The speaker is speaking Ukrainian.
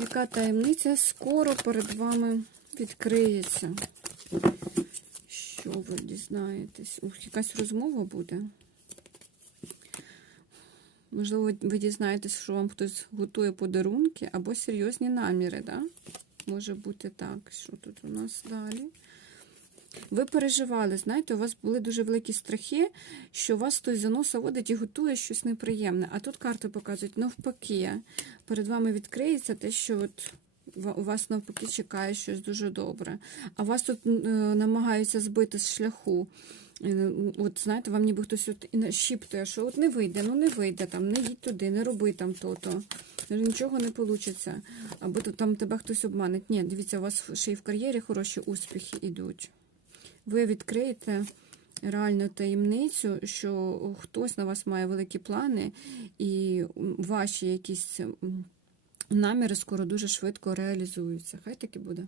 Яка таємниця скоро перед вами відкриється? Що ви дізнаєтесь? Ух, якась розмова буде. Можливо, ви- дізнаєтесь, що вам хтось готує подарунки або серйозні наміри, да? Може бути так. Що тут у нас далі? Ви переживали, знаєте, у вас були дуже великі страхи, що вас хтось за носа водить і готує щось неприємне. А тут карти показують навпаки. Перед вами відкриється те, що от у вас навпаки чекає щось дуже добре. А вас тут е, намагаються збити з шляху. Е, От знаєте, вам ніби хтось от нашіптує, що от не вийде, ну не вийде там, не їдь туди, не роби там то-то. Нічого не вийде. Або там тебе хтось обманить. Ні, дивіться, у вас ще й в кар'єрі хороші успіхи йдуть. Ви відкриєте реальну таємницю, що хтось на вас має великі плани, і ваші якісь наміри скоро дуже швидко реалізуються. Хай таки буде.